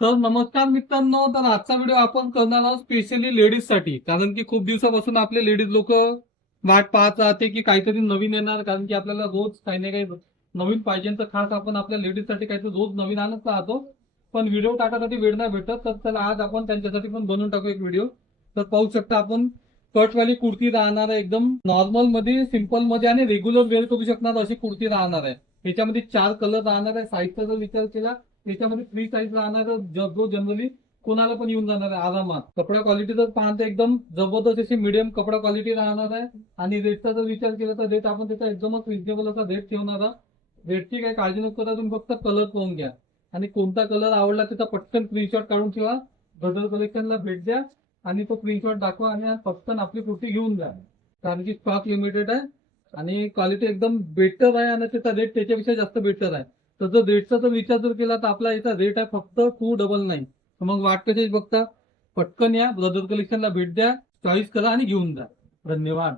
तर नमस्कार मित्रांनो, तर आजचा व्हिडिओ आपण करणार आहोत स्पेशली लेडीज साठी. कारण की खूप दिवसापासून आपले लेडीज लोक वाट पाहत राहते की काहीतरी नवीन येणार. कारण की आपल्याला रोज काही ना काही नवीन पाहिजे, तर खास आपण आपल्या लेडीज साठी काहीतरी रोज नवीन आणत राहतो. पण व्हिडिओ टाकासाठी वेळ नाही भेटत, तर चला आज आपण त्यांच्यासाठी पण बनवून टाकू एक व्हिडिओ. तर पाहू शकता आपण कटवाली कुर्ती राहणार आहे, एकदम नॉर्मल मध्ये, सिंपल मध्ये आणि रेग्युलर वेअर करू शकणार अशी कुर्ती राहणार आहे. याच्यामध्ये 4 कलर राहणार आहे. साईजचा जर विचार केला त्याच्यामध्ये फ्री साईज राहणार आहे, जो जनरली कोणाला पण येऊन जाणार आहे आरामात. कपडा क्वालिटी जर पाहता एकदम जबरदस्त अशी मिडियम कपडा क्वालिटी राहणार आहे. आणि रेटचा जर विचार केला तर रेट आपण त्याचा एकदमच रिजनेबल असा रेट ठेवणार आहोत. रेटची काही काळजी नको करा, तुम्ही फक्त कलर पाहून घ्या आणि कोणता कलर आवडला त्याचा पटकन स्क्रीनशॉट काढून ठेवा. गदर कलेक्शनला भेट द्या आणि तो स्क्रीनशॉट दाखवा आणि पटकन आपली कुर्ती घेऊन द्या. कारण की स्टॉक लिमिटेड आहे आणि क्वालिटी एकदम बेटर आहे आणि त्याचा रेट त्याच्यापेक्षा जास्त बेटर आहे. तर जर रेटचा जर विचार जर केला तर आपला याचा रेट आहे फक्त 299. मग वाट कशाची बघता, पटकन या, ब्रदर कलेक्शनला भेट द्या, चॉईस करा आणि घेऊन जा. धन्यवाद.